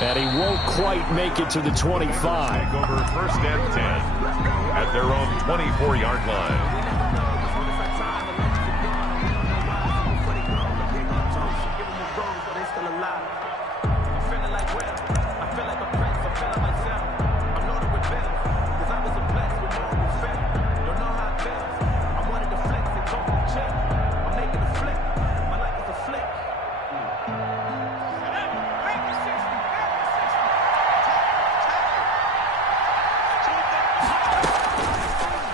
And he won't quite make it to the 25. Take over first and 10 at their own 24-yard line.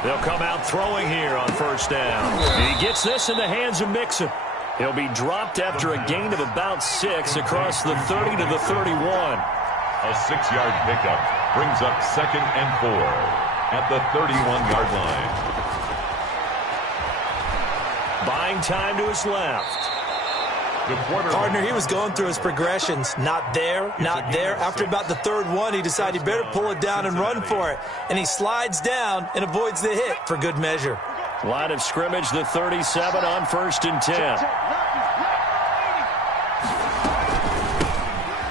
They'll come out throwing here on first down. He gets this in the hands of Mixon. He'll be dropped after a gain of about 6 across the 30 to the 31. A 6-yard pickup brings up 2nd and 4 at the 31-yard line. Buying time to his left. Partner, he was going through his progressions. Not there, not there. After about the 3rd one, he decided he better pull it down and run for it. And he slides down and avoids the hit for good measure. Line of scrimmage, the 37 on first and 10.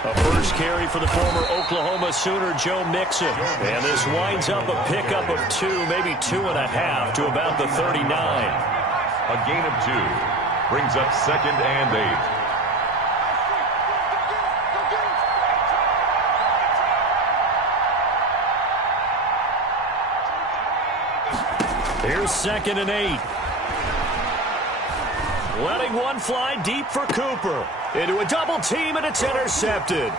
A first carry for the former Oklahoma Sooner, Joe Mixon. And this winds up a pickup of 2, maybe 2.5 to about the 39. A gain of 2. Brings up 2nd and 8. Here's 2nd and 8. Letting one fly deep for Cooper. Into a double team, and it's intercepted.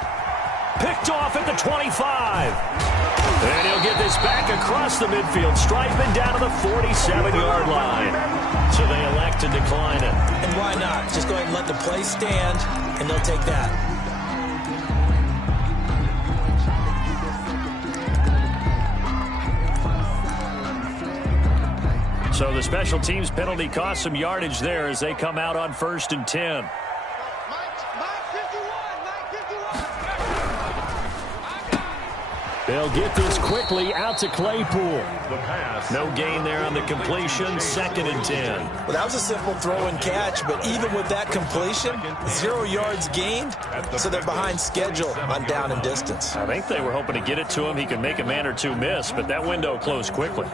Picked off at the 25. And he'll get this back across the midfield stripe and down to the 47-yard line. So they elect to decline it. And why not? Just go ahead and let the play stand, and they'll take that. So the special teams penalty cost some yardage there as they come out on first and 10. They'll get this quickly out to Claypool. No gain there on the completion, 2nd and 10. Well, that was a simple throw and catch, but even with that completion, 0 yards gained, so they're behind schedule on down and distance. I think they were hoping to get it to him. He could make a man or two miss, but that window closed quickly.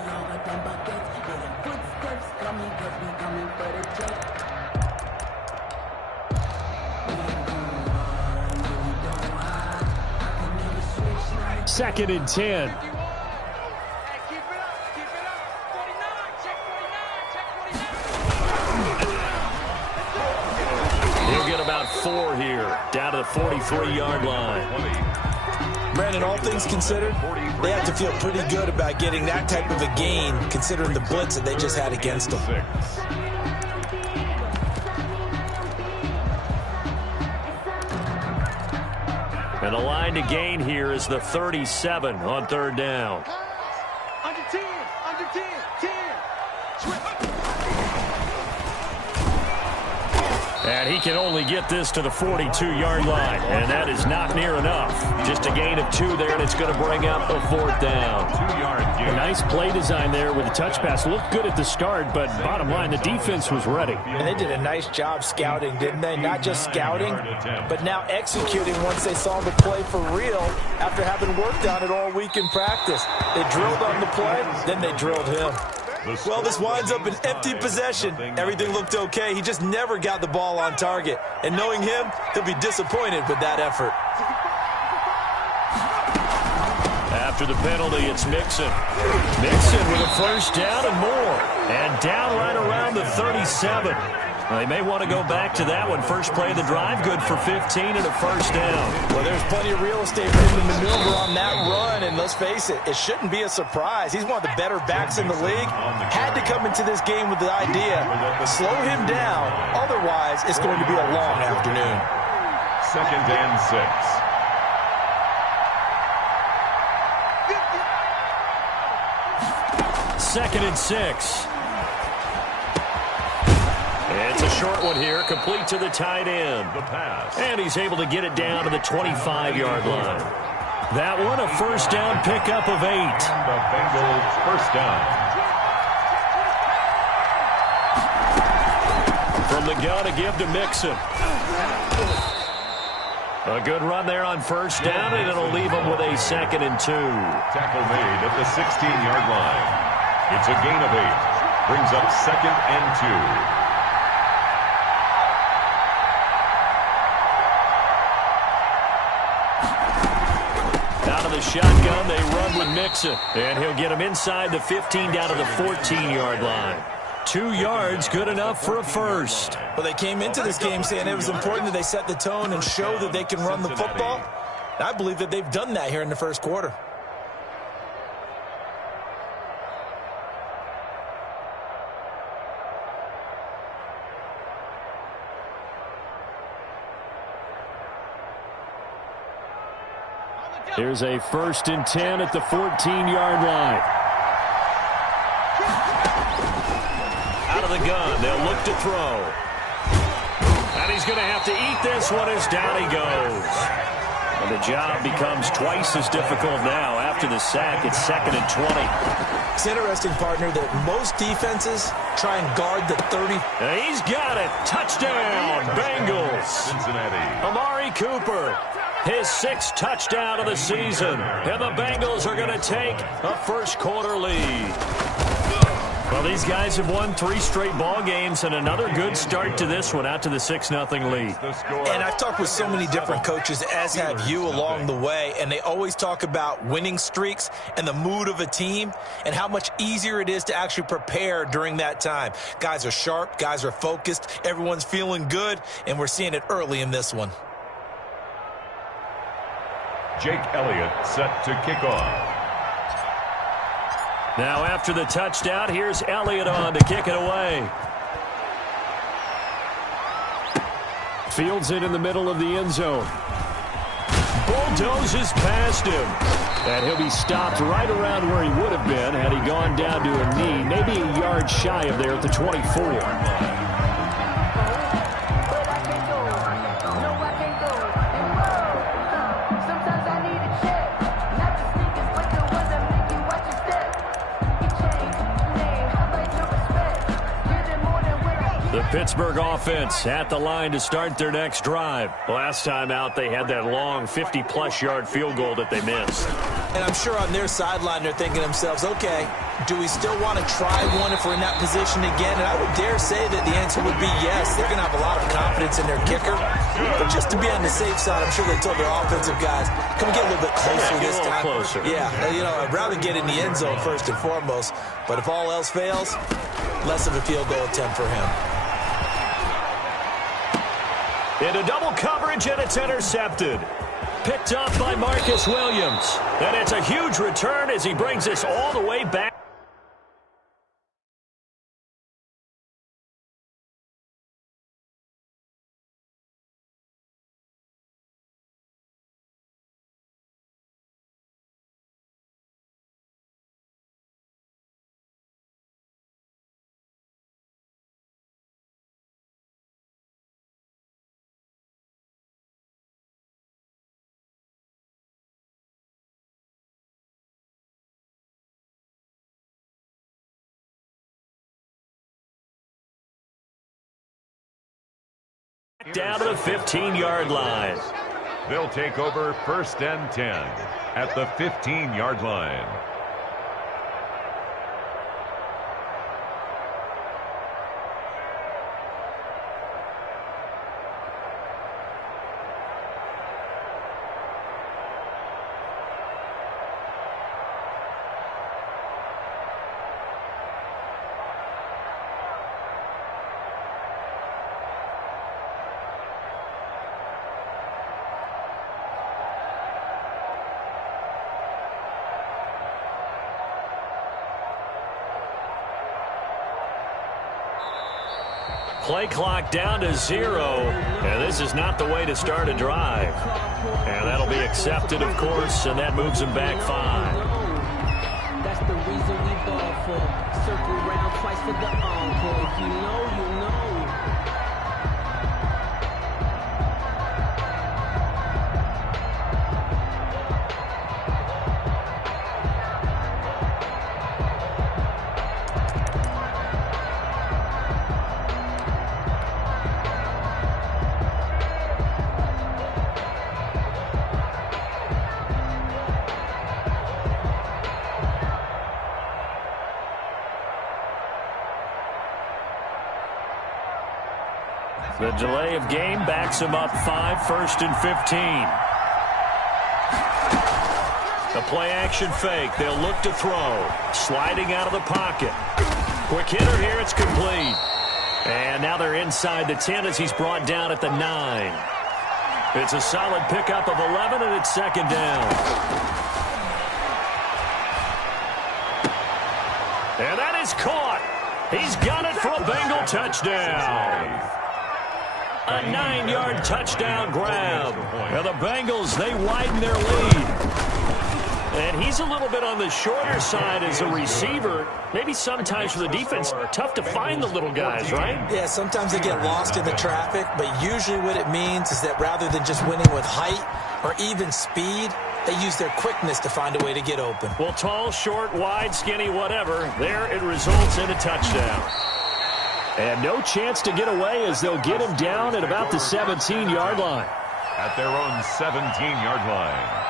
Second and 10. He'll get about 4 here, down to the 43-yard line. Brandon, all things considered, they have to feel pretty good about getting that type of a gain, considering the blitz that they just had against them. And the line to gain here is the 37 on 3rd down. Under 10, 10. And he can only get this to the 42-yard line, and that is not near enough. Just a gain of 2 there, and it's going to bring up a 4th down. 2-yard gain. A nice play design there with a touch pass. Looked good at the start, but bottom line, the defense was ready. And they did a nice job scouting, didn't they? Not just scouting, but now executing once they saw the play for real after having worked on it all week in practice. They drilled on the play, then they drilled him. Well, this winds up an empty possession. Everything looked okay. He just never got the ball on target. And knowing him, he'll be disappointed with that effort. After the penalty, it's Mixon. Mixon with a first down and more. And down right around the 37. Well, they may want to go back to that one. First play of the drive, good for 15 and a first down. Well, there's plenty of real estate for him to maneuver on that run, and let's face it, it shouldn't be a surprise. He's one of the better backs in the league. Had to come into this game with the idea, slow him down, otherwise it's going to be a long afternoon. 2nd and 6. Second and 6. It's a short one here, complete to the tight end. The pass. And he's able to get it down to the 25-yard line. That one, a first down pickup of 8. The Bengals first down. From the gun, a give to Mixon. A good run there on first down, and it'll leave them with a 2nd and 2. Tackle made at the 16-yard line. It's a gain of 8. Brings up 2nd and 2. Out of the shotgun, they run with Mixon. And he'll get him inside the 15 down to the 14-yard line. 2 yards, good enough for a first. Well, they came into this game saying it was important that they set the tone and show that they can run the football. And I believe that they've done that here in the first quarter. Here's a 1st and 10 at the 14-yard line. Out of the gun, they'll look to throw. And he's going to have to eat this one as down he goes. And the job becomes twice as difficult now. After the sack, it's 2nd and 20. It's interesting, partner, that most defenses try and guard the 30. And he's got it. Touchdown, Bengals. Cincinnati. Amari Cooper, his 6th touchdown of the season. And the Bengals are going to take a first-quarter lead. Well, these guys have won 3 straight ball games, and another good start to this one out to the 6-0 lead. And I've talked with so many different coaches, as have you, along the way, and they always talk about winning streaks and the mood of a team and how much easier it is to actually prepare during that time. Guys are sharp, guys are focused, everyone's feeling good, and we're seeing it early in this one. Jake Elliott set to kick off. Now after the touchdown, here's Elliott on to kick it away. Fields it in the middle of the end zone. Bulldozes past him. And he'll be stopped right around where he would have been had he gone down to a knee, maybe a yard shy of there at the 24. The Pittsburgh offense at the line to start their next drive. Last time out, they had that long 50-plus yard field goal that they missed. And I'm sure on their sideline they're thinking to themselves, okay, do we still want to try one if we're in that position again? And I would dare say that the answer would be yes. They're going to have a lot of confidence in their kicker. But just to be on the safe side, I'm sure they told their offensive guys, come get a little bit closer this time. Closer. Yeah, you know, I'd rather get in the end zone first and foremost. But if all else fails, less of a field goal attempt for him. Into double coverage, and it's intercepted. Picked up by Marcus Williams. And it's a huge return as he brings this all the way back. Down to the 15-yard line. They'll take over 1st and 10 at the 15-yard line. Play clock down to 0, and this is not the way to start a drive. And that'll be accepted, of course, and that moves them back 5. That's the reason we ball for. Circle round twice for the encore. If you know, you know. The delay of game backs him up 5, 1st and 15. The play-action fake. They'll look to throw. Sliding out of the pocket. Quick hitter here. It's complete. And now they're inside the 10 as he's brought down at the 9. It's a solid pickup of 11, and it's 2nd down. And that is caught. He's got it for a Bengal touchdown. A 9-yard touchdown grab. And the Bengals, they widen their lead. And he's a little bit on the shorter side as a receiver. Maybe sometimes for the defense, tough to find the little guys, right? Yeah, sometimes they get lost in the traffic, but usually what it means is that rather than just winning with height or even speed, they use their quickness to find a way to get open. Well, tall, short, wide, skinny, whatever, there it results in a touchdown. And no chance to get away as they'll get him down at about the 17-yard line. At their own 17-yard line.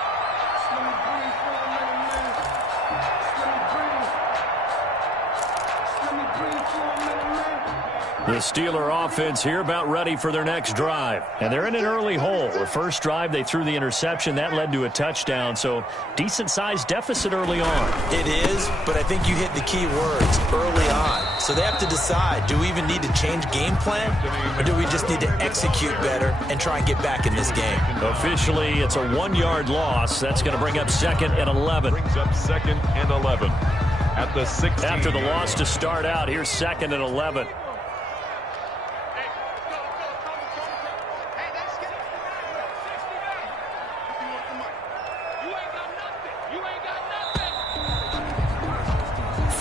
The Steeler offense here about ready for their next drive. And they're in an early hole. The first drive, they threw the interception. That led to a touchdown. So decent-sized deficit early on. It is, but I think you hit the key words, early on. So they have to decide, do we even need to change game plan? Or do we just need to execute better and try and get back in this game? Officially, it's a 1-yard loss. That's going to bring up 2nd and 11. Brings up 2nd and 11. At the 16. After the loss to start out, here's 2nd and 11.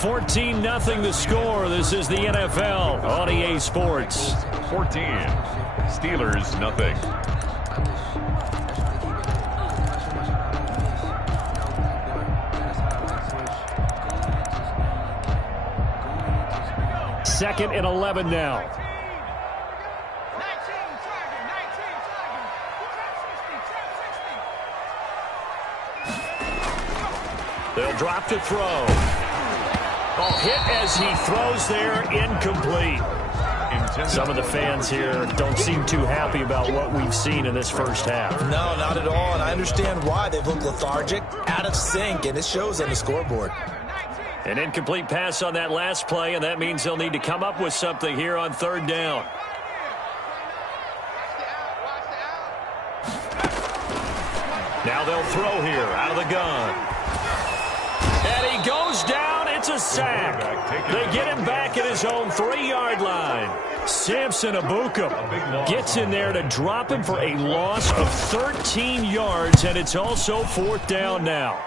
$14-0 the score. This is the NFL on EA Sports. 14. Steelers, nothing. Second and 11 now. They'll drop to throw. Oh, hit as he throws there, incomplete. Some of the fans here don't seem too happy about what we've seen in this first half. No, not at all, and I understand why. They've looked lethargic, out of sync, and it shows on the scoreboard. An incomplete pass on that last play, and that means they'll need to come up with something here on 3rd down. Now they'll throw here out of the gun. And he goes down. It's a sack. They get him back at his own 3-yard line. Samson Abukum gets in there to drop him for a loss of 13 yards, and it's also 4th down now.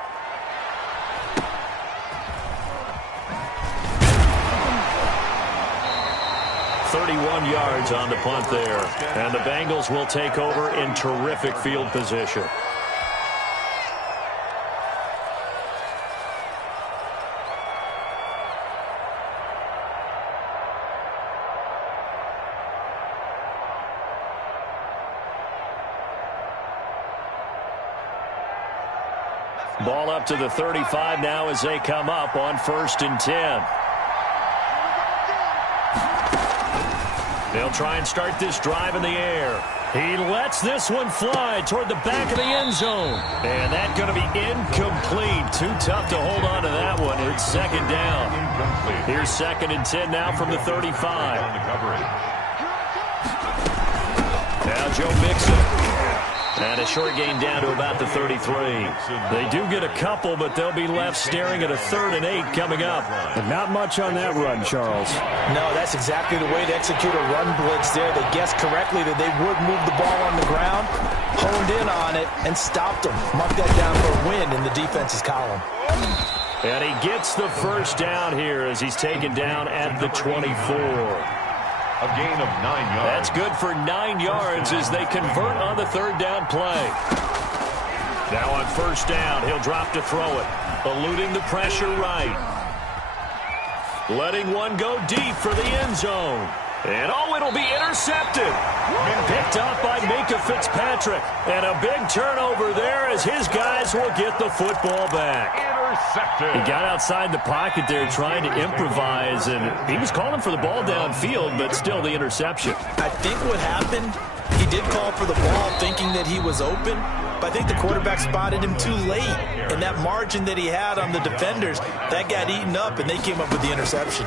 .31 yards on the punt there. And the Bengals will take over in terrific field position. Ball up to the 35 now as they come up on 1st and 10. They'll try and start this drive in the air. He lets this one fly toward the back of the end zone. And that's going to be incomplete. Too tough to hold on to that one. It's 2nd down. Here's 2nd and 10 now from the 35. Now Joe Mixon. And a short gain down to about the 33. They do get a couple, but they'll be left staring at a 3rd and 8 coming up. And not much on that run, Charles. No, that's exactly the way to execute a run blitz there. They guessed correctly that they would move the ball on the ground, honed in on it, and stopped them. Mark that down for a win in the defense's column. And he gets the 1st down here as he's taken down at the 24. A gain of 9 yards. That's good for 9 yards as they convert on the 3rd down play. Now on 1st down, he'll drop to throw it. Eluding the pressure right. Letting one go deep for the end zone. And oh, it'll be intercepted. Picked up by Minka Fitzpatrick. And a big turnover there as his guys will get the football back. Intercepted. He got outside the pocket there trying to improvise, and he was calling for the ball downfield, but still the interception. I think what happened, he did call for the ball thinking that he was open, but I think the quarterback spotted him too late. And that margin that he had on the defenders, that got eaten up, and they came up with the interception.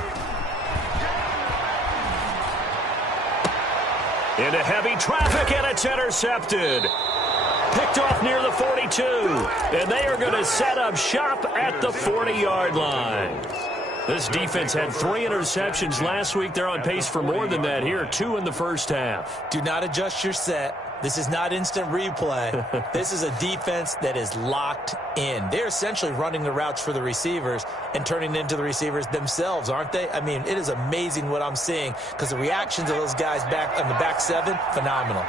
Into heavy traffic, and it's intercepted. Picked off near the 42, and they are going to set up shop at the 40-yard line. This defense had 3 interceptions last week. They're on pace for more than that here, 2 in the first half. Do not adjust your set. This is not instant replay. This is a defense that is locked in. They're essentially running the routes for the receivers and turning it into the receivers themselves, aren't they? I mean, it is amazing what I'm seeing because the reactions of those guys back on the back 7, phenomenal.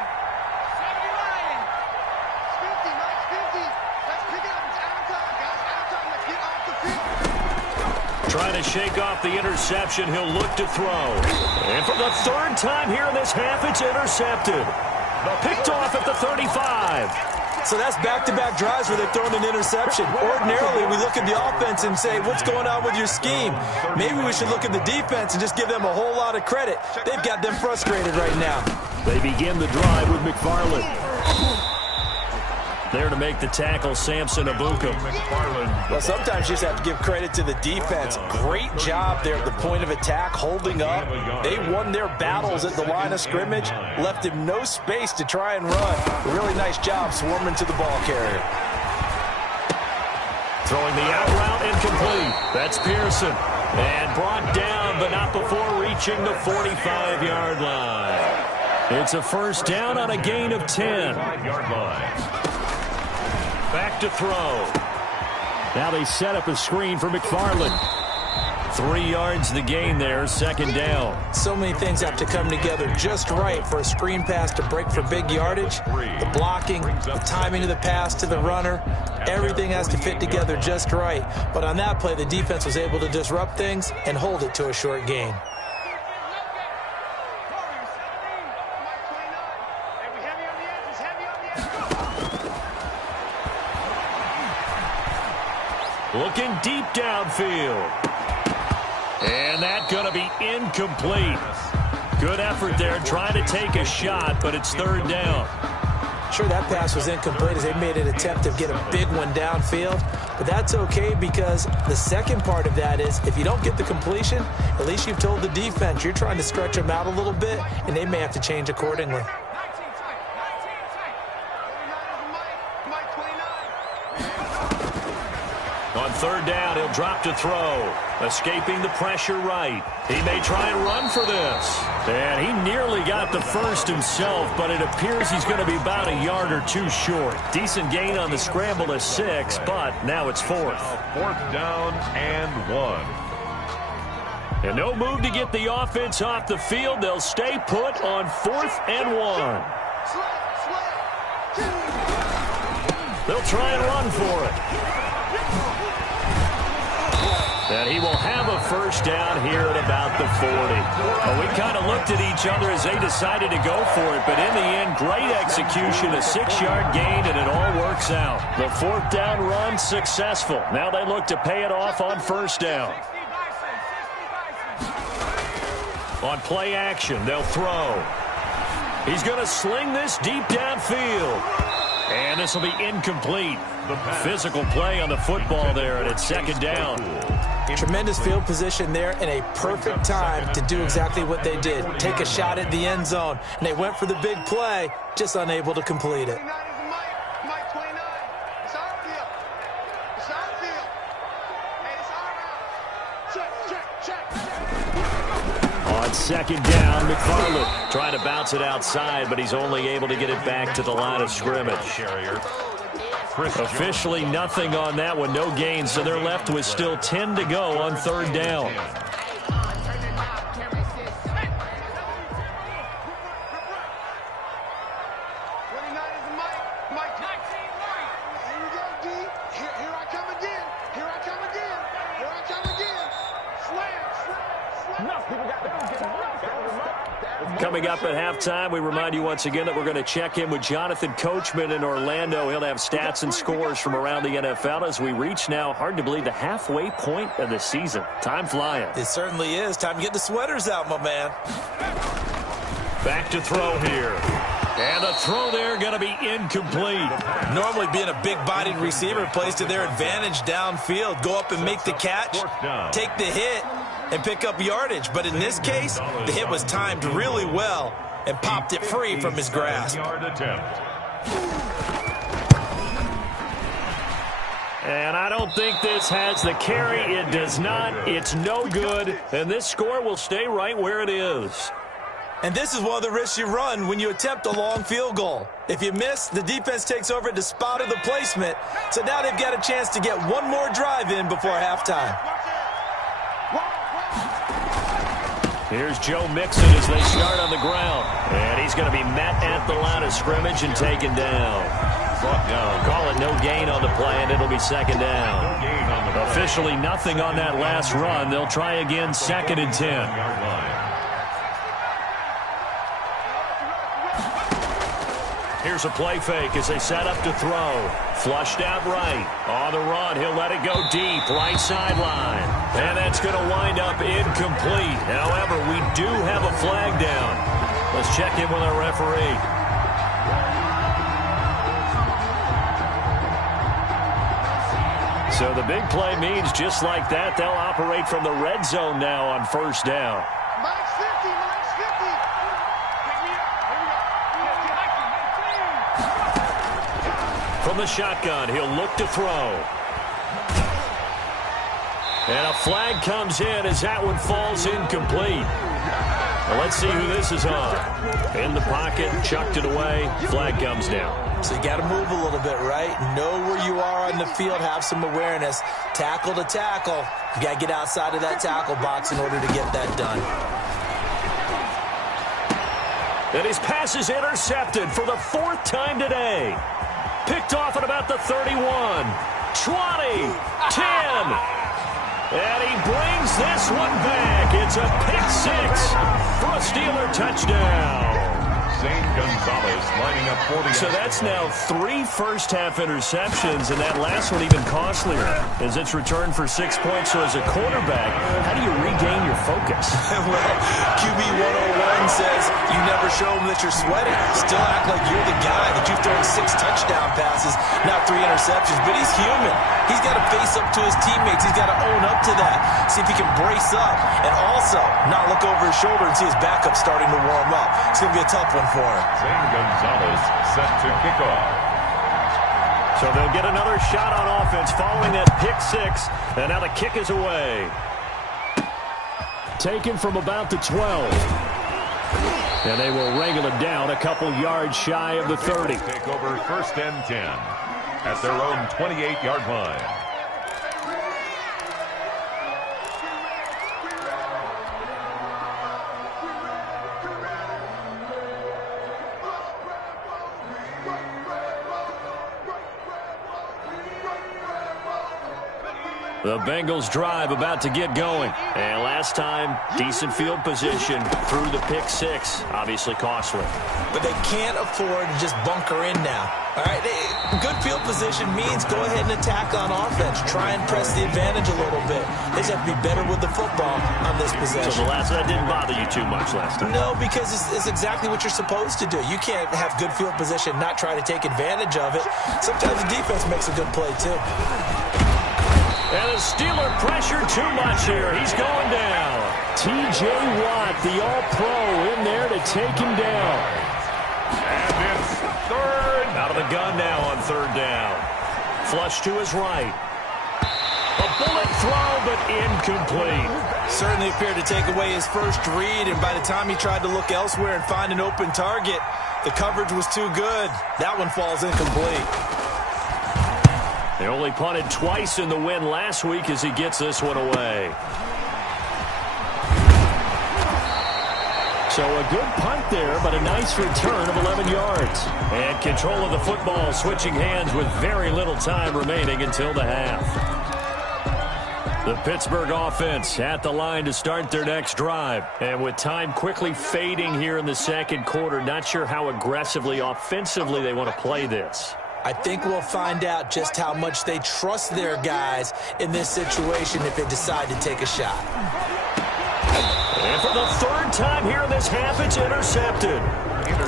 Trying to shake off the interception. He'll look to throw. And for the 3rd time here in this half, it's intercepted. Picked off at the 35. So that's back-to-back drives where they've thrown an interception. Ordinarily, we look at the offense and say, what's going on with your scheme? Maybe we should look at the defense and just give them a whole lot of credit. They've got them frustrated right now. They begin the drive with McFarland. There to make the tackle, Samson Abuka. Well, sometimes you just have to give credit to the defense. Great job there at the point of attack, holding up. They won their battles at the line of scrimmage, left him no space to try and run. A really nice job swarming to the ball carrier. Throwing the out route incomplete. That's Pearson. And brought down, but not before reaching the 45-yard line. It's a first down on a gain of 10. Back to throw. Now they set up a screen for McFarland. 3 yards the gain there, 2nd down. So many things have to come together just right for a screen pass to break for big yardage. The blocking, the timing of the pass to the runner, everything has to fit together just right. But on that play, the defense was able to disrupt things and hold it to a short gain. Looking deep downfield. And that's going to be incomplete. Good effort there trying to take a shot, but it's 3rd down. Sure, that pass was incomplete as they made an attempt to get a big one downfield. But that's okay because the second part of that is if you don't get the completion, at least you've told the defense you're trying to stretch them out a little bit, and they may have to change accordingly. On 3rd down, he'll drop to throw. Escaping the pressure right. He may try and run for this. And he nearly got the first himself, but it appears he's going to be about a yard or 2 short. Decent gain on the scramble to 6, but now it's 4th. 4th down and 1. And no move to get the offense off the field. They'll stay put on 4th and 1. They'll try and run for it. And he will have a first down here at about the 40. Well, we kind of looked at each other as they decided to go for it, but in the end, great execution, a 6-yard gain, and it all works out. The 4th down run successful. Now they look to pay it off on 1st down. On play action, they'll throw. He's going to sling this deep downfield. And this will be incomplete. Physical play on the football there, and it's 2nd down. Tremendous field position there and a perfect time to do exactly what they did. Take a shot at the end zone. And they went for the big play, just unable to complete it. On 2nd down, McFarland trying to bounce it outside, but he's only able to get it back to the line of scrimmage. Officially nothing on that one, no gain, so they're left with still 10 to go on 3rd down. Coming up at halftime, we remind you once again that we're going to check in with Jonathan Coachman in Orlando. He'll have stats and scores from around the NFL as we reach now, hard to believe, the halfway point of the season. Time flying. It certainly is. Time to get the sweaters out, my man. Back to throw here. And the throw there going to be incomplete. Normally being a big-bodied receiver plays to their advantage downfield. Go up and make the catch, take the hit, and pick up yardage. But in this case, the hit was timed really well and popped it free from his grasp. And I don't think this has the carry. It does not. It's no good. And this score will stay right where it is. And this is one of the risks you run when you attempt a long field goal. If you miss, the defense takes over at the spot of the placement. So now they've got a chance to get one more drive in before halftime. Here's Joe Mixon as they start on the ground. And he's going to be met at the line of scrimmage and taken down. Call it no gain on the play, and it'll be second down. Officially nothing on that last run. They'll try again, 2nd and 10. Here's a play fake as they set up to throw. Flushed out right. On the run, he'll let it go deep. Right sideline. And that's going to wind up incomplete. However, we do have a flag down. Let's check in with our referee. So the big play means just like that, they'll operate from the red zone now on first down. From the shotgun, he'll look to throw. And a flag comes in as that one falls incomplete. Well, let's see who this is on. In the pocket, chucked it away. Flag comes down. So you got to move a little bit, right? Know where you are on the field, have some awareness. Tackle to tackle. You got to get outside of that tackle box in order to get that done. And his pass is intercepted for the 4th time today. Picked off at about the 31, 20, 10. And he brings this one back. It's a pick 6 for a Steeler touchdown. Zane Gonzalez lining up for the... So that's now 3 first-half interceptions, and that last one even costlier as it's returned for 6 points. So as a quarterback, how do you regain your focus? Well, QB 101 says you never show them that you're sweating. Still act like you're the guy that you've thrown 6 touchdown passes, not 3 interceptions. But he's human. He's got to face up to his teammates. He's got to own up to that. See if he can brace up and also not look over his shoulder and see his backup starting to warm up. It's going to be a tough one for him. Zane Gonzalez set to kick off. So they'll get another shot on offense following that pick 6. And now the kick is away. Taken from about the 12. And they will wrangle it down a couple yards shy of the 30. Take over 1st and 10 at their own 28-yard line. The Bengals drive about to get going. And last time, decent field position through the pick 6. Obviously costly. But they can't afford to just bunker in now. All right, good field position means go ahead and attack on offense. Try and press the advantage a little bit. They just have to be better with the football on this possession. So that didn't bother you too much last time? No, because it's exactly what you're supposed to do. You can't have good field position, not try to take advantage of it. Sometimes the defense makes a good play, too. And the Steeler pressure too much here. He's going down. T.J. Watt, the All-Pro, in there to take him down. And it's 3rd. Out of the gun now on 3rd down. Flush to his right. A bullet throw, but incomplete. Certainly appeared to take away his first read, and by the time he tried to look elsewhere and find an open target, the coverage was too good. That one falls incomplete. They only punted twice in the win last week as he gets this one away. So a good punt there, but a nice return of 11 yards. And control of the football switching hands with very little time remaining until the half. The Pittsburgh offense at the line to start their next drive. And with time quickly fading here in the second quarter, not sure how aggressively, offensively they want to play this. I think we'll find out just how much they trust their guys in this situation if they decide to take a shot. And for the third time here in this half, it's intercepted.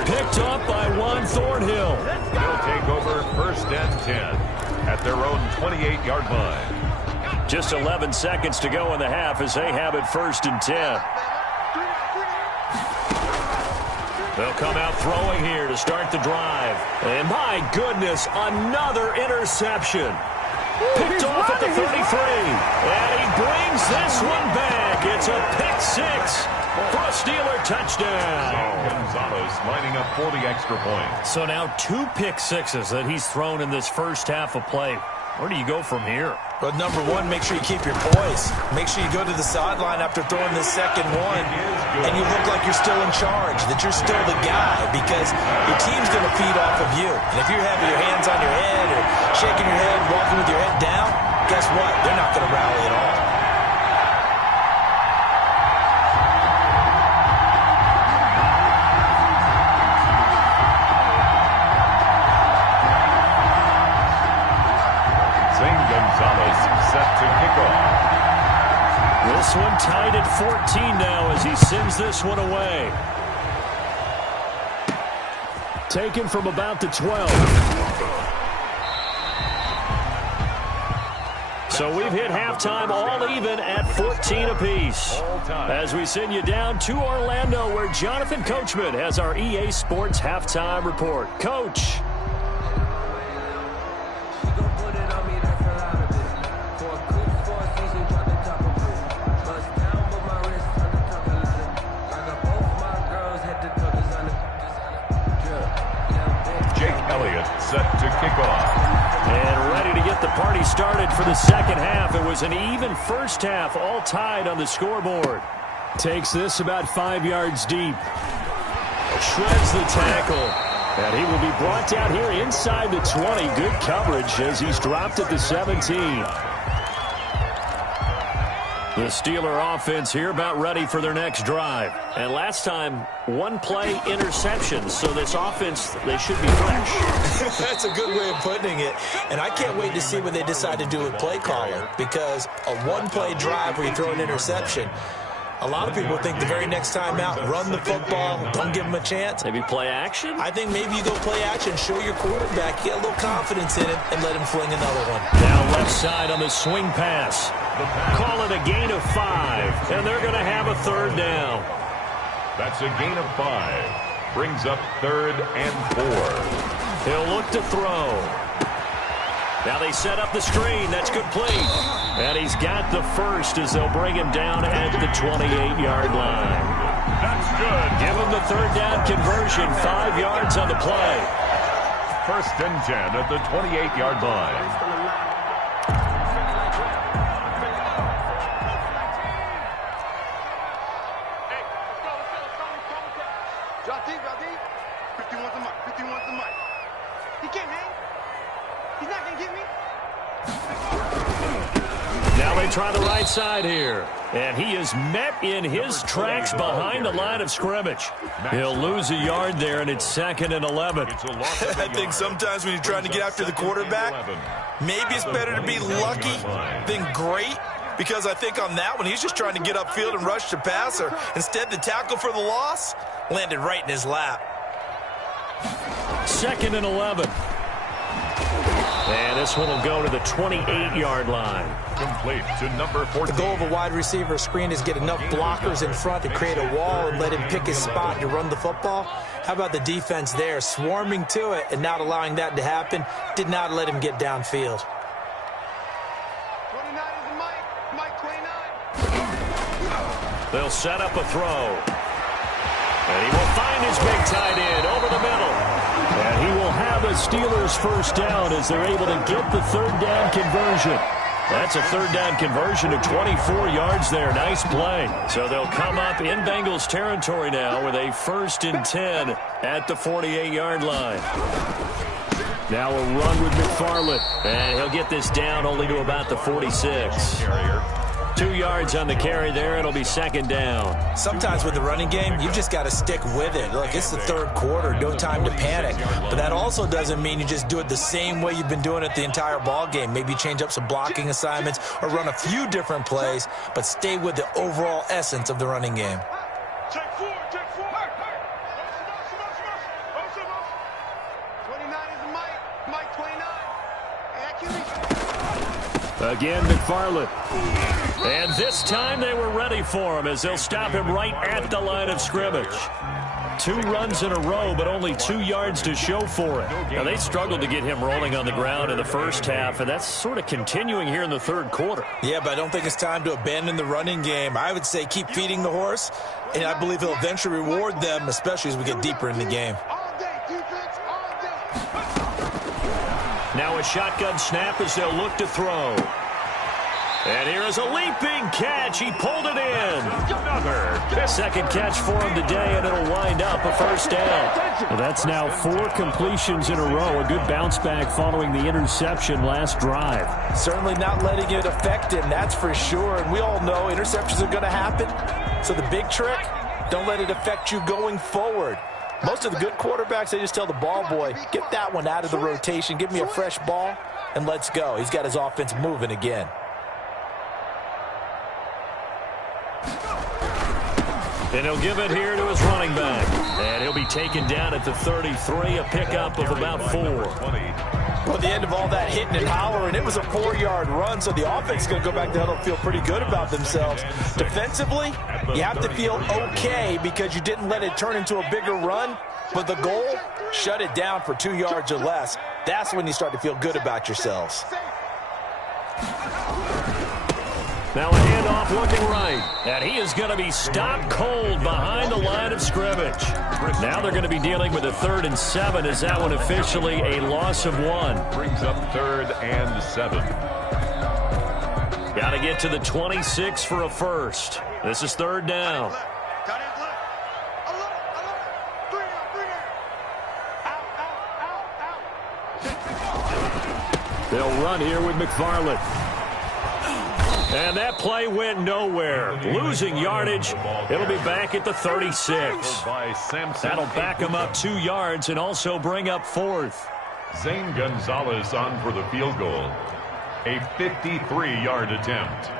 Picked up by Juan Thornhill. They'll take over 1st and 10 at their own 28-yard line. Just 11 seconds to go in the half as they have it 1st and 10. They'll come out throwing here to start the drive. And my goodness, another interception. Picked off at the 33. And he brings this one back. It's a pick six for a Steeler touchdown. Gonzalez lining up for the extra point. So now 2 pick sixes that he's thrown in this first half of play. Where do you go from here? Well, number one, make sure you keep your poise. Make sure you go to the sideline after throwing this second one, and you look like you're still in charge, that you're still the guy, because your team's going to feed off of you. And if you're having your hands on your head or shaking your head, walking with your head down, guess what? They're not going to rally at all. Set to kick off. This one tied at 14 now as he sends this one away. Taken from about the 12. So we've hit halftime all even at 14 apiece. As we send you down to Orlando, where Jonathan Coachman has our EA Sports halftime report. Coach. Set to kick off. And ready to get the party started for the second half. It was an even first half, all tied on the scoreboard. Takes this about 5 yards deep. Shreds the tackle. And he will be brought down here inside the 20. Good coverage as he's dropped at the 17. The Steeler offense here about ready for their next drive. And last time, 1 play interception. So this offense, they should be fresh. That's a good way of putting it. And I can't wait to see what they decide to do with play calling, because a 1-play drive where you throw an interception, a lot of people think the very next time out, run the football, don't give them a chance. Maybe play action? I think maybe you go play action, show your quarterback, get a little confidence in him, and let him fling another one. Now left side on the swing pass. Call it a gain of 5, and they're going to have a third down. That's a gain of 5. Brings up 3rd and 4. He'll look to throw. Now they set up the screen. That's complete. And he's got the first as they'll bring him down at the 28-yard line. That's good. Give him the third down conversion. 5 yards on the play. 1st and 10 at the 28-yard line. Try the right side here. And he is met in his tracks behind the line of scrimmage. He'll lose a yard there, and it's 2nd and 11. I think sometimes when you're trying to get after the quarterback, maybe it's better to be lucky than great, because I think on that one, he's just trying to get upfield and rush the passer. Instead, the tackle for the loss landed right in his lap. 2nd and 11. And this one will go to the 28-yard line. Complete to number 14. The goal of a wide receiver screen is get enough blockers in front to create a wall and let him pick his spot to run the football. How about the defense there, swarming to it and not allowing that to happen? Did not let him get downfield. 29 is the Mike 29. They'll set up a throw. And he will find his big tight end over the middle. And he will have a Steelers first down as they're able to get the third down conversion. That's a third down conversion of 24 yards there. Nice play. So they'll come up in Bengals territory now with a 1st and 10 at the 48-yard line. Now a run with McFarland. And he'll get this down only to about the 46. 2 yards on the carry there. It'll be second down. Sometimes with the running game, you've just got to stick with it. Look, it's the third quarter. No time to panic. But that also doesn't mean you just do it the same way you've been doing it the entire ball game. Maybe change up some blocking assignments or run a few different plays, but stay with the overall essence of the running game. Check four. 29 is Mike 29. Again, McFarland. And this time they were ready for him as they'll stop him right at the line of scrimmage. 2 runs in a row, but only 2 yards to show for it. Now, they struggled to get him rolling on the ground in the first half, and that's sort of continuing here in the third quarter. Yeah, but I don't think it's time to abandon the running game. I would say keep feeding the horse, and I believe he'll eventually reward them, especially as we get deeper in the game. Now a shotgun snap as they'll look to throw. And here is a leaping catch. He pulled it in. Second catch for him today, and it'll wind up a first down. Well, that's now 4 completions in a row. A good bounce back following the interception last drive. Certainly not letting it affect him, that's for sure. And we all know interceptions are going to happen. So the big trick, don't let it affect you going forward. Most of the good quarterbacks, they just tell the ball boy, get that one out of the rotation, give me a fresh ball, and let's go. He's got his offense moving again. And he'll give it here to his running back. And he'll be taken down at the 33, a pickup of about 4. Well, at the end of all that hitting and hollering, it was a 4-yard run, so the offense is going to go back down and feel pretty good about themselves. Defensively, you have to feel okay because you didn't let it turn into a bigger run, but the goal, shut it down for 2 yards or less. That's when you start to feel good about yourselves. Now a handoff looking right. And he is going to be stopped cold behind the line of scrimmage. Now they're going to be dealing with a 3rd and 7. Is that one officially a loss of 1? Brings up 3rd and 7. Got to get to the 26 for a first. This is 3rd down. They'll run here with McFarland. And that play went nowhere. Losing yardage. It'll be back at the 36. That'll back him up 2 yards and also bring up 4th. Zane Gonzalez on for the field goal. A 53-yard attempt.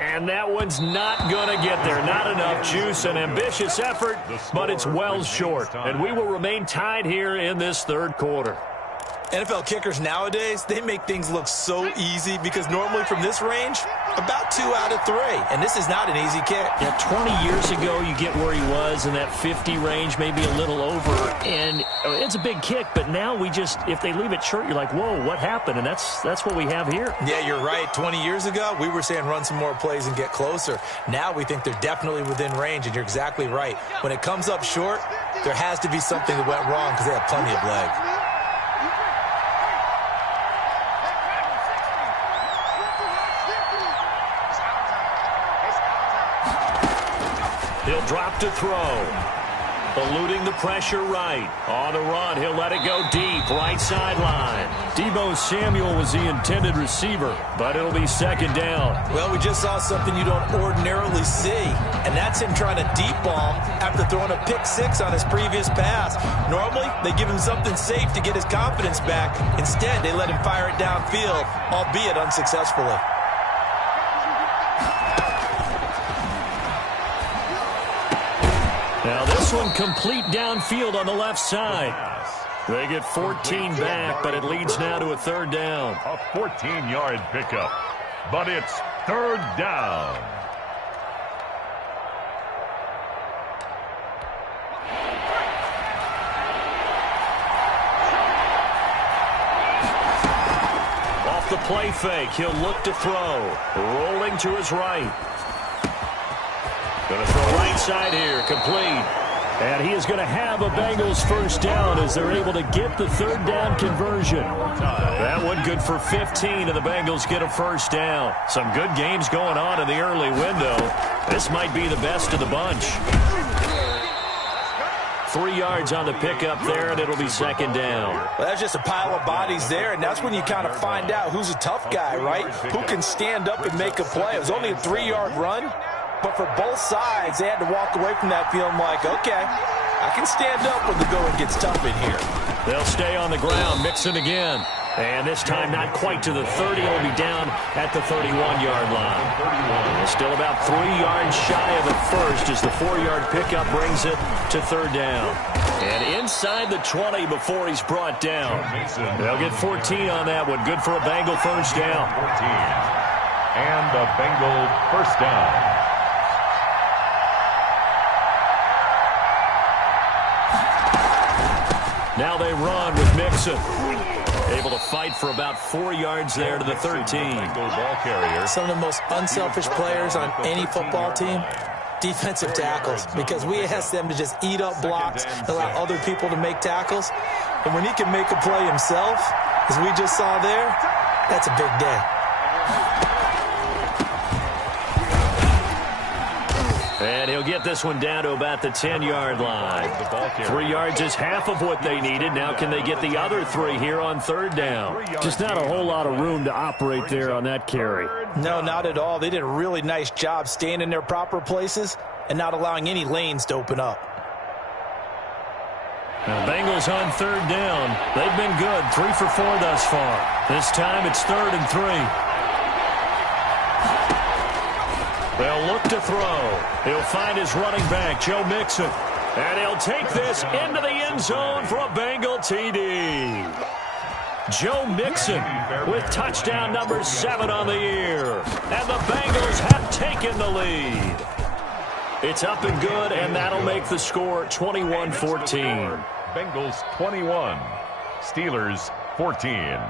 And that one's not going to get there. Not enough juice. An ambitious effort, but it's well short. And we will remain tied here in this 3rd quarter. NFL kickers nowadays, they make things look so easy because normally from this range, about 2 out of 3. And this is not an easy kick. Yeah, 20 years ago, you get where he was in that 50 range, maybe a little over. And it's a big kick, but now we just, if they leave it short, you're like, whoa, what happened? And that's what we have here. Yeah, you're right. 20 years ago, we were saying run some more plays and get closer. Now we think they're definitely within range, and you're exactly right. When it comes up short, there has to be something that went wrong because they have plenty of leg. He'll drop to throw. Eluding the pressure right. On the run, he'll let it go deep, right sideline. Deebo Samuel was the intended receiver, but it'll be 2nd down. Well, we just saw something you don't ordinarily see, and that's him trying to deep ball after throwing a pick 6 on his previous pass. Normally, they give him something safe to get his confidence back. Instead, they let him fire it downfield, albeit unsuccessfully. Now this one complete downfield on the left side. They get 14 back, but it leads now to a 3rd down. A 14-yard pickup, but it's 3rd down. Off the play fake, he'll look to throw. Rolling to his right. Going to throw right side here, complete. and he is going to have a Bengals 1st down as they're able to get the 3rd down conversion. That one good for 15, and the Bengals get a 1st down. Some good games going on in the early window. This might be the best of the bunch. 3 yards on the pickup there, and it'll be second down. Well, that's just a pile of bodies there, and that's when you kind of find out who's a tough guy, right? Who can stand up and make a play. It was only a 3-yard run, but for both sides, they had to walk away from that feeling like, okay, I can stand up when the going gets tough in here. They'll stay on the ground, mixing again. And this time not quite to the 30. It'll be down at the 31-yard line. Still about 3 yards shy of the first as the 4-yard pickup brings it to third down. And inside the 20 before he's brought down. They'll get 14 on that one. Good for a Bengal first down. 14. And a Bengal first down. Now they run with Mixon. Able to fight for about 4 yards there to the 13. Some of the most unselfish players on any football team, defensive tackles, because we ask them to just eat up blocks, allow other people to make tackles. And when he can make a play himself, as we just saw there, that's a big day. And he'll get this one down to about the 10-yard line. 3 yards is half of what they needed. Now can they get the other 3 here on third down? Just not a whole lot of room to operate there on that carry. No, not at all. They did a really nice job staying in their proper places and not allowing any lanes to open up. Now Bengals on third down. They've been good, 3 for 4 thus far. This time it's 3rd and 3. They'll look to throw. He'll find his running back, Joe Mixon. And he'll take this into the end zone for a Bengal TD. Joe Mixon with touchdown number 7 on the year. And the Bengals have taken the lead. It's up and good, and that'll make the score 21-14. Bengals 21, Steelers 14.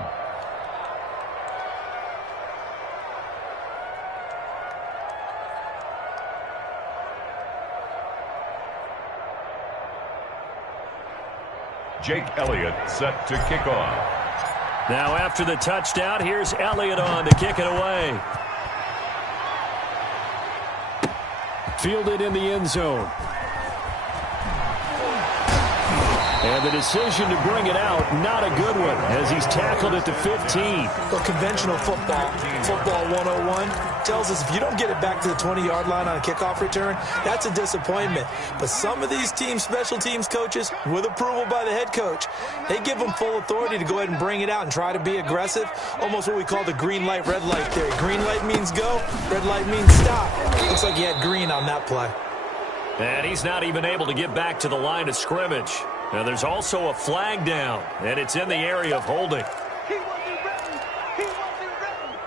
Jake Elliott set to kick off. Now after the touchdown, here's Elliott on to kick it away. Fielded in the end zone. And the decision to bring it out, not a good one, as he's tackled at the 15. Well, conventional football 101, tells us if you don't get it back to the 20-yard line on a kickoff return, that's a disappointment. But some of these special teams coaches, with approval by the head coach, they give them full authority to go ahead and bring it out and try to be aggressive, almost what we call the green light, red light theory. Green light means go, red light means stop. Looks like he had green on that play. And he's not even able to get back to the line of scrimmage. Now there's also a flag down, and it's in the area of holding. He wasn't ready. He wasn't ready.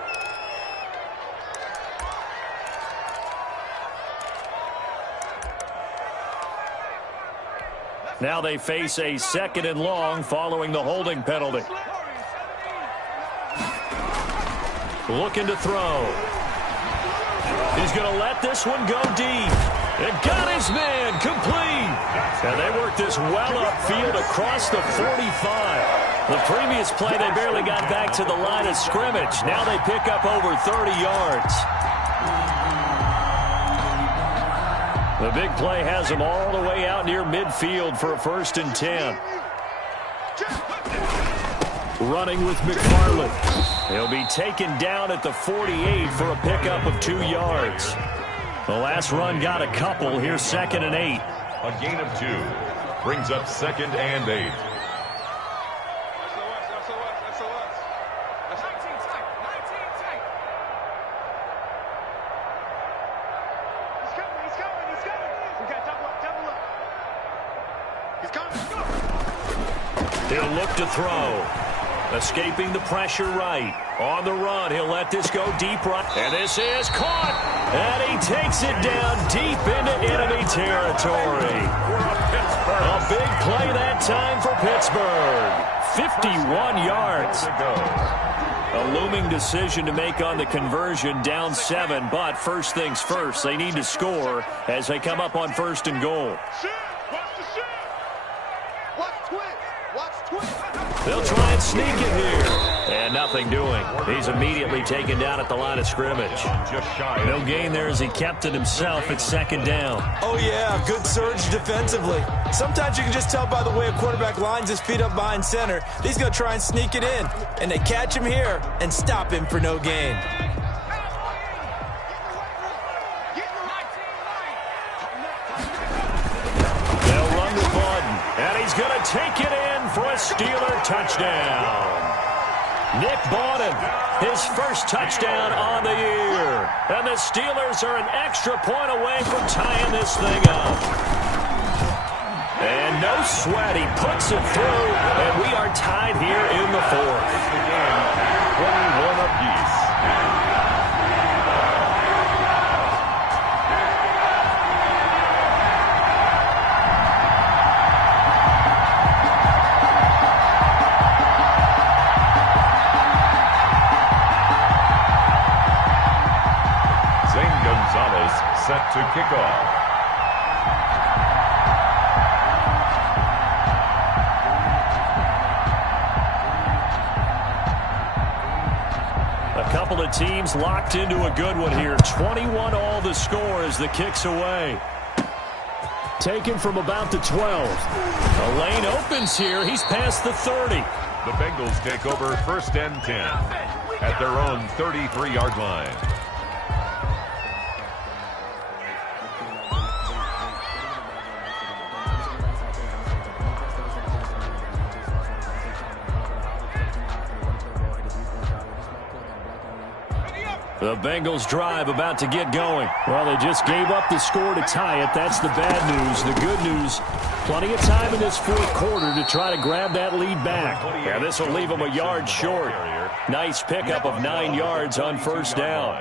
Now they face a 2nd and long following the holding penalty. Looking to throw. He's going to let this one go deep. And got his man complete. And they work this well upfield across the 45. The previous play, they barely got back to the line of scrimmage. Now they pick up over 30 yards. The big play has them all the way out near midfield for a 1st and 10. Running with McFarland. He'll be taken down at the 48 for a pickup of 2 yards. The last run got a couple. Here's 2nd and 8. A gain of 2 brings up 2nd and 8. He'll look to throw. Escaping the pressure right. On the run, he'll let this go deep right. And this is caught. And he takes it down deep into enemy territory. A big play that time for Pittsburgh. 51 yards. A looming decision to make on the conversion, down 7. But first things first, they need to score as they come up on 1st and goal. They'll try and sneak it here. And And nothing doing. He's immediately taken down at the line of scrimmage. No gain there as he kept it himself at second down. Oh, yeah, good surge defensively. Sometimes you can just tell by the way a quarterback lines his feet up behind center. He's going to try and sneak it in. And they catch him here and stop him for no gain. They'll run with Borden. And he's going to take it in for a Steeler touchdown. Nick Borden, his first touchdown on the year. And the Steelers are an extra point away from tying this thing up. And no sweat, he puts it through, and we are tied here in the fourth. 21 apiece. Set to kick off. A couple of teams locked into a good one here. 21 all the score as the kick's away. Taken from about the 12. The lane opens here. He's past the 30. The Bengals take over 1st and 10 at their own 33-yard line. The Bengals drive about to get going. Well, they just gave up the score to tie it. That's the bad news. The good news, plenty of time in this fourth quarter to try to grab that lead back. Yeah, this will leave them a yard short. Nice pickup of 9 yards on first down.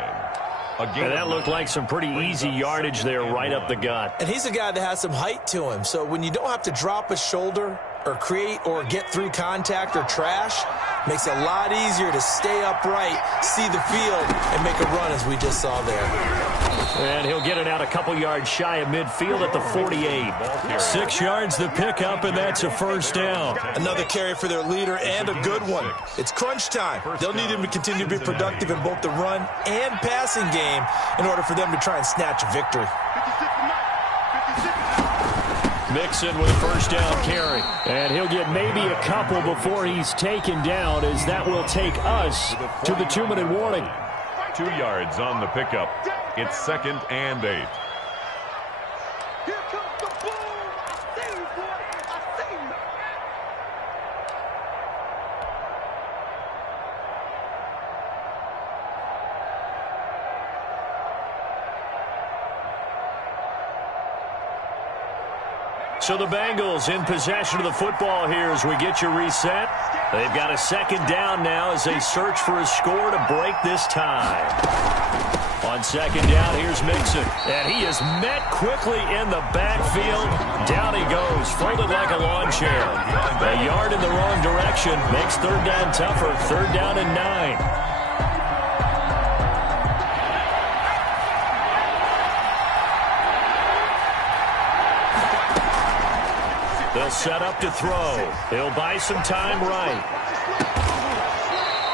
And that looked like some pretty easy yardage there right up the gut. And he's a guy that has some height to him. So when you don't have to drop a shoulder or create or get through contact or trash, makes it a lot easier to stay upright, see the field, and make a run as we just saw there. And he'll get it out a couple yards shy of midfield at the 48. 6 yards the pickup, and that's a first down. Another carry for their leader and a good one. It's crunch time. They'll need him to continue to be productive in both the run and passing game in order for them to try and snatch a victory. Mixon with a first down carry. And he'll get maybe a couple before he's taken down, as that will take us to the 2-minute warning. 2 yards on the pickup. It's 2nd and 8. Here comes the boom. I see you, boy. I see you. So the Bengals in possession of the football here as we get you reset. They've got a second down now as they search for a score to break this tie. On second down, here's Mixon. And he is met quickly in the backfield. Down he goes, folded like a lawn chair. A yard in the wrong direction makes third down tougher. 3rd down and 9. They'll set up to throw. He'll buy some time right.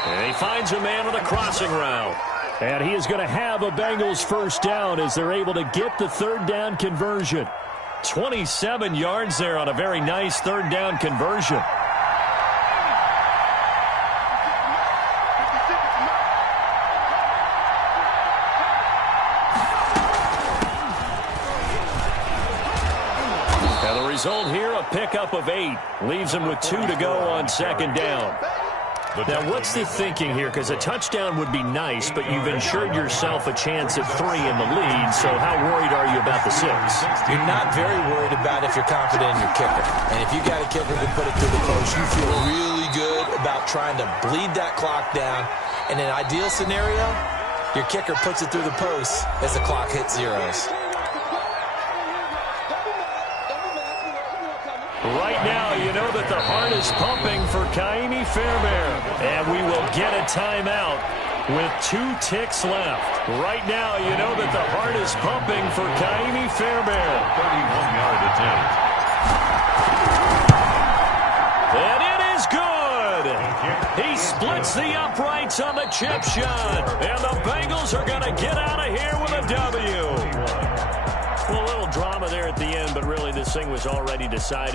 And he finds a man on a crossing route. And he is going to have a Bengals first down as they're able to get the 3rd down conversion. 27 yards there on a very nice 3rd down conversion. Result here, a pickup of 8. Leaves him with 2 to go on second down. Now, what's the thinking here? Because a touchdown would be nice, but you've ensured yourself a chance at 3 in the lead, so how worried are you about the 6? You're not very worried about if you're confident in your kicker. And if you got a kicker to put it through the post, you feel really good about trying to bleed that clock down. In an ideal scenario, your kicker puts it through the post as the clock hits zeros. Right now, you know that the heart is pumping for Kaimi Fairbairn. And we will get a timeout with 2 ticks left. Right now, you know that the heart is pumping for Kaimi Fairbairn. 31-yard attempt. And it is good. He splits Hits the uprights on the chip shot. And the Bengals are going to get out of here with a W. Well, a little drama there at the end, but really this thing was already decided.